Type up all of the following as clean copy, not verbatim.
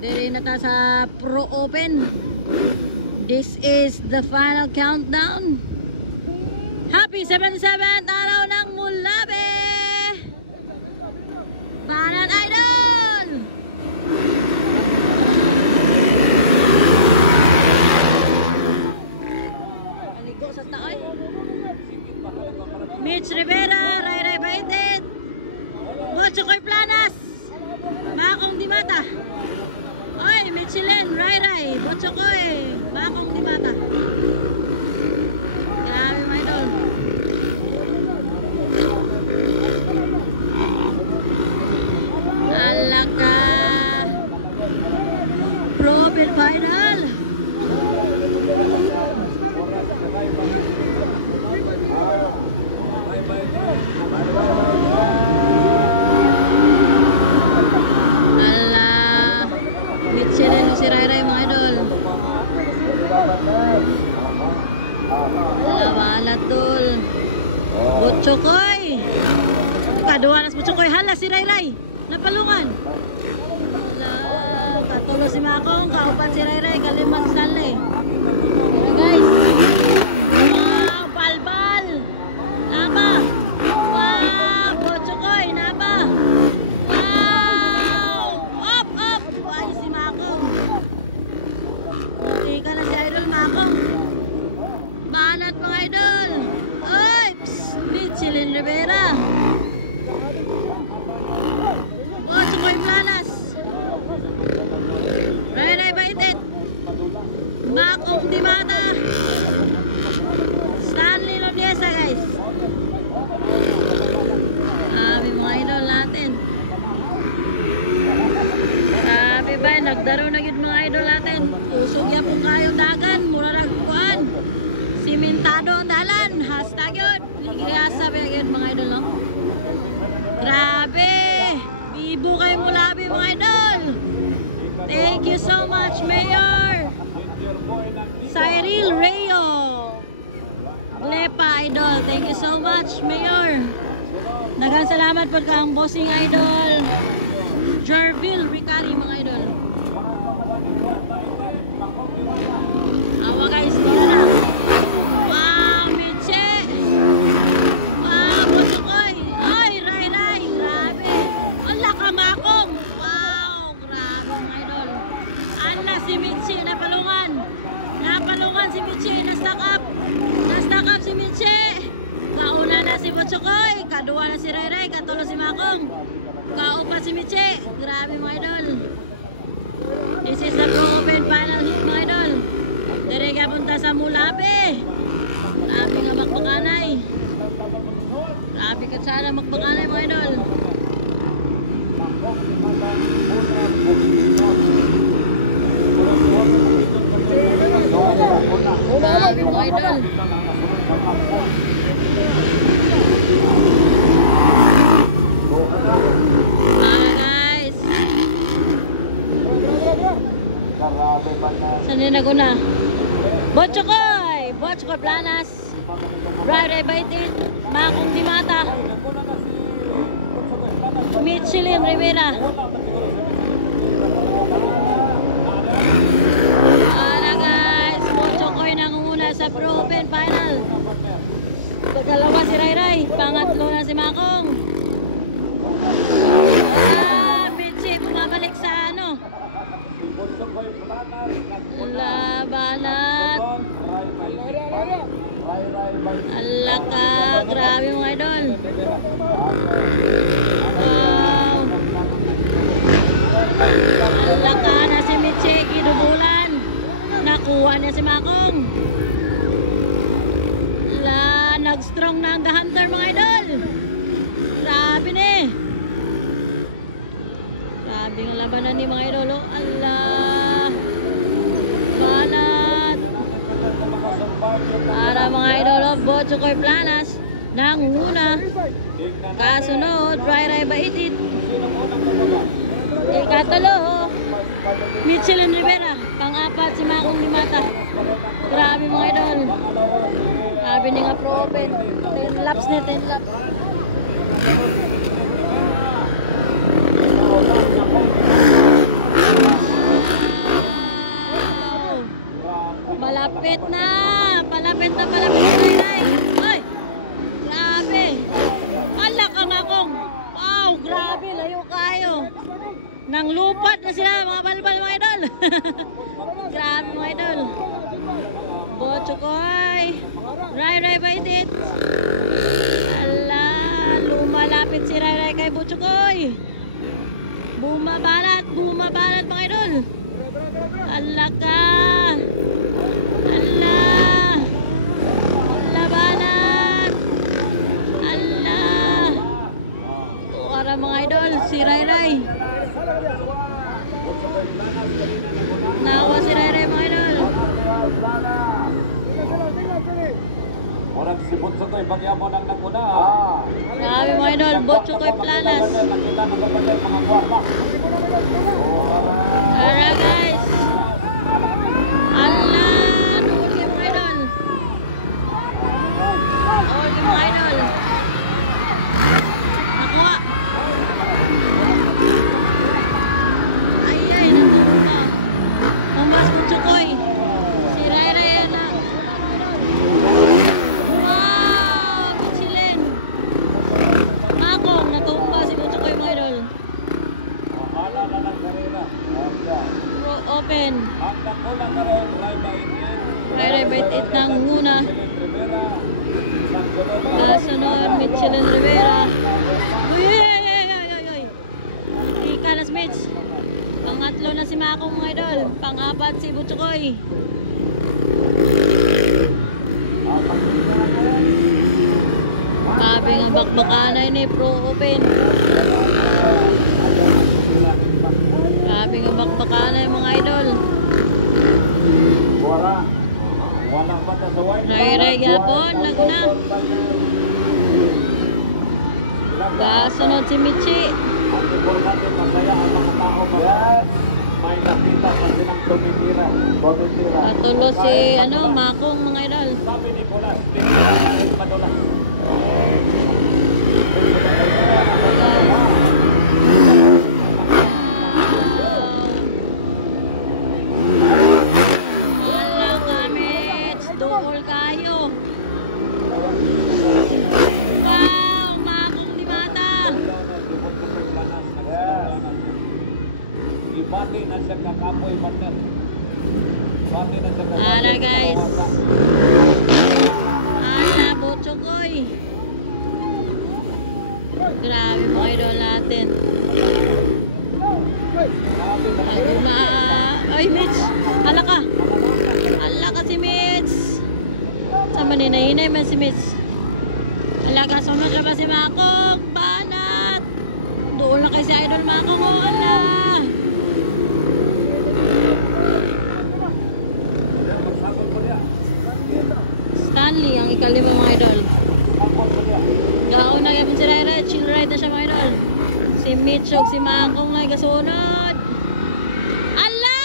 Diri na ta sa Pro Open. This is the final countdown. Happy 77th araw ng Mulabe! Banat Idol! Aligo sa taoy. Mitch Rivera, Ray Ray Baitit, Bochokoy Planas, Makong Dimata. Oy, Michelin, Ray Ray, Bochokoy, Makong Dimata. Grabe mga idol. Alaka Pro Open Final. Si Ray Ray mga idol. Wala tol. Bochokoy. Kaduanas Bochokoy. Hala si Ray Ray. Napalungan. Wala. Katulo si Makong. Kaupan si Ray Ray. Kalimang Stanley. Wala guys. Wow. Balbal. Napa. Wow. Bochokoy. Napa. Ika na si Idol Makong. Banat mga idol. Oy, Michelin Rivera. Bochokoy Planas. Ray Ray Baitit. Makong Dimata. Stanley Lodiesa guys. Mga idol natin. Sabi ba, nagdaro na yun mga idol natin. Usog ya po kayo dagan, mura nagkuhan. Simentado ang dalan, hashtag yun. Ligayasa ba yun mga idol, no? Grabe! Bibo kayo Mulabe mga idol! Thank you so much, Mayor! Cyril Rayo! Lepa idol, thank you so much, Mayor! Nagang salamat po kang bossing idol! Jerville Ricari mga idol. Awa guys, dito na. Wow, Miche. Wow, Bochokoy. Ay, Ray Ray. Grabe. Wala ka Makong. Wow, grabe mga idol. Ala si Miche, napalungan. Napalungan si Miche, na-stack up. Na-stack up si Miche. Kauna na si Bochokoy. Kadua na si Ray Ray. Katulo si Makong. Kaupa si Miche. Grabe mga idol. This is the Pro Open Final hit mga idol. Dire ka punta sa Mulabe. Grabe nga makbakanay. Grabe ka sana makbakanay mga idol. Grabe mga idol. Guys. Saan yun naguna? Bochokoy! Bochokoy Planas. Ray Ray Baitit. Makong Dimata. Michelin Rivera. Ala guys. Bochokoy nangunguna sa Pro Open Final. Pagkalawa si Ray Ray. Pangatlo na si Makong. Michi, bumabalik sa ano? Labanat. Alaka, grabe mga idol. Wow. Alaka na si Michi, kinubulan. Nakuha niya si Makong. Nag-strong na ang The Hunter mga idol. Grabe ni. Grabe ang labanan ni mga idol. Allah. Banat. Para mga idol, Bochokoy Planas nanguna. Kasunod, Ray Ray Baitit. Ikatalo, Michelin Rivera. Pang-apat si Makong Dimata. Grabe mga idol. Grabe ni nga Pro Open. 10 laps na, 10 laps. Nang lupat na sila mga balbal mga idol. Grabe mga idol. Botchokoy. Ray baitit. Ala, lumalapit si Ray kay Botchokoy. Bumabalat mga idol. Ala ka. Ala. Labanan. Ala. Tuwara mga idol, si Ray. Nawa si Ray mga idol. Orang si Botchokoy pagyapon ang naguna. Grabe mga idol, Botchokoy Planas. Nakita ng kapatid mga guwapa. Tara guys. Ala, nuli mga idol. Nuli mga idol. Nakuha. Ay, nakuha. Umas Botchokoy. Si Ray na. Wow, Michelin. Makong, natumba si Botchokoy mga idol. Ala na ng karera. Open. Ang nakuna karon Ray bait it ng muna. Rivera. Kasunod, Michelin Rivera. Uy. Ika na Smith. Pangatlo na si Makong mga idol. Pang-apat si Botchokoy. Grabe nga bakbakanay ni Pro Open. Grabe nga bakbakanay mga idol. Walang bata sa white. Ray yapon, naguna. Kasunod si Michi. Ang importante masaya ang mga tao mga may nakita sa silang tumitira. Patulo si Makong mga idol. Sabi ni Nicolas, hindi madulas. Wala gamit. Dool kayo. Wow, Makong di mata. Ibati na siya kakapoy partner. Ibati na siya kakapoy. Ala guys. Ala Botchokoy. Grabe mga idol natin. Ay Mitch. Ala ka. Ala ka si Mitch. Sama ni nainay man si Mitch. Ala ka, sunod na ba si Makong? Banat. Doon na kay si idol Makong. Oh, ala. Stanley ang ikalima mga idol. Gaon na gyapon si Ray, chill ride na siya mga idol. Si Mitch ug si Makong na gasunod. Ala!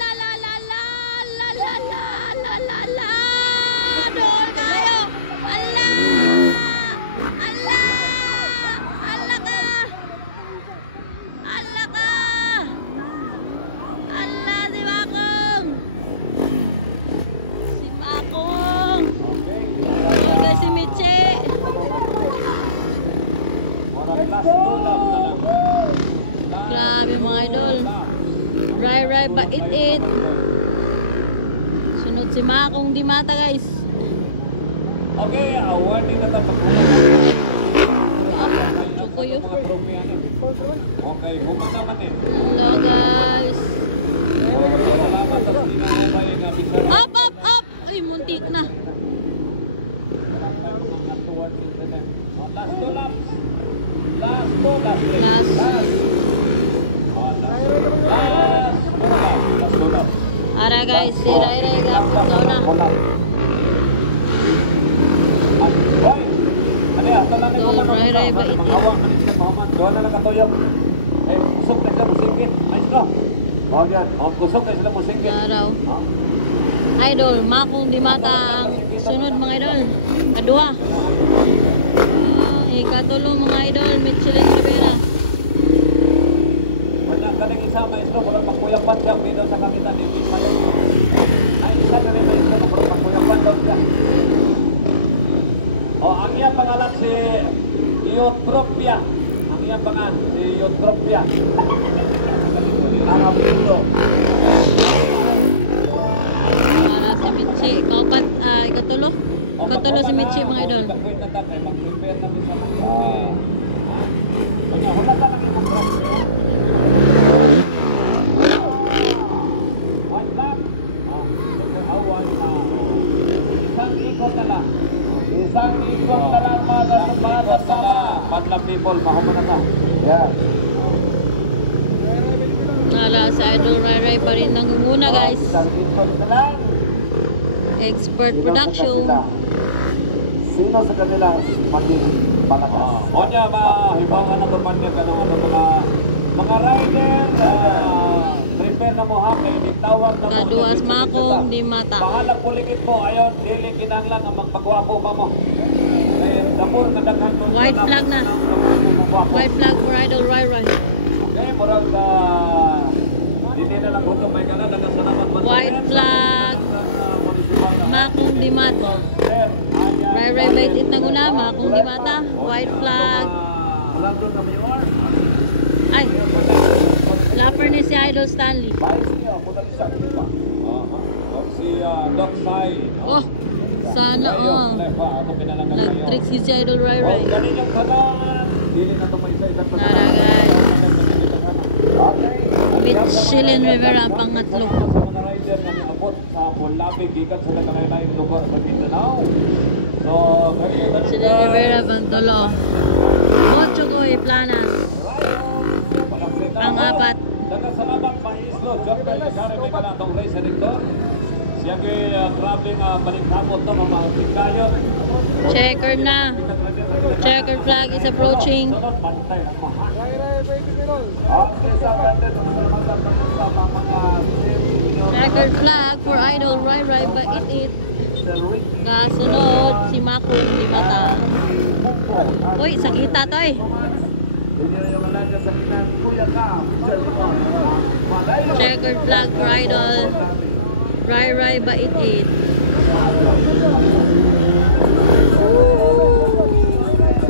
La la la la la la la la la. Dol kayo. Ala! Ala! Ala ka! Ala ka! Ala si Makong! Si Makong! Okay, si Michi! Grabe mga idol. Ray bait. Sunod si Makong di mata guys. Okay, awarding na tapos. Chokoyo. Okay, human naman eh. Hello guys. Salamat sa sinanay nga bisan. Up. Uy, muntik na. Last two laps. Last two laps. Ara guys, si Ray gapon daw na. Hoy! Ano yan? Talaga Doon, Ray bait. Mangawang ka nito Muhammad. Doon na nakatuyok. Eh, kusog na sila musingkit. Maestro. O yan. O, kusog na sila musingkit. Araw. Idol, Makong di mata ang sunod mga idol. Kadua. Ikatulo mga idol, Michelin Rivera. Wala galing isa maestro. Walang pagkuyapan siya. Dito sa kapitan. Ay, isa na rin maestro. Walang pagkuyapan daw siya. O, ang iyang pangalan si Eutropia. Ang iyang pangalan si Eutropia. ang apelyido. Para si Michi. Ikatulo. Ikatulo si Michi, mga idol. Mag-wait na tayo, mag-prepare na sa mga. Kanya, wala ka nang i-contract. One lap. Awan na. Isang ikot na lang. Isang ikot na lang, mga kasama. Madlang people, mahuman na ta. Yeah. Nala sa Idol Rai Rai pa rin nangunguna, guys. Isang ikot na lang. Expert production. Sino sa kanila maging palakas? O niya, mahibangan na tuman niya ka ng mga rider. Prepare na mo ha, kaya ditawag na mo. Kaduas makong di mata. Bahalang puligid mo, ayon, dili kinanglan ang magpagwapo pa mo. Kaya dapur na daghan mo. White flag na. White flag for Idol Rai Rai. Okay, murag dili na lang kung may kana, dagang salamat man. White flag. Makong di mata. Rai Rai bait it na guna, makong di mata. White flag. Malandon na mayor. Ay. Lapper ni si Idol Stanley. Vice niya, muna isa, di ba? Si Doc Sai. Oh. Sana nag-trick si Idol Rai Rai. Kanilang kalangan. Dili na ito may isa-isang Nara, guys. Michelin Rivera ang pangatlo. Sa mga rider na niabot sa Bulabig, gikan sila kanay-laing lugar sa Mindanao. So, Michelin Rivera Bantolo. Ocho Goy Planas. Pang-apat. Nagkasalamat Maestro John Belcare may kanatong race dito. Siya kay traveling balingkamot to mga pikayon. Checker na. Checker flag is approaching. Pantay ang mahal. Okay, sa ganda ng mga Checker flag for Idol Rai Rai ba it. Kasunod si Makong di mata. Uy, sakita to eh. Checkered flag for Idol Rai Rai ba it.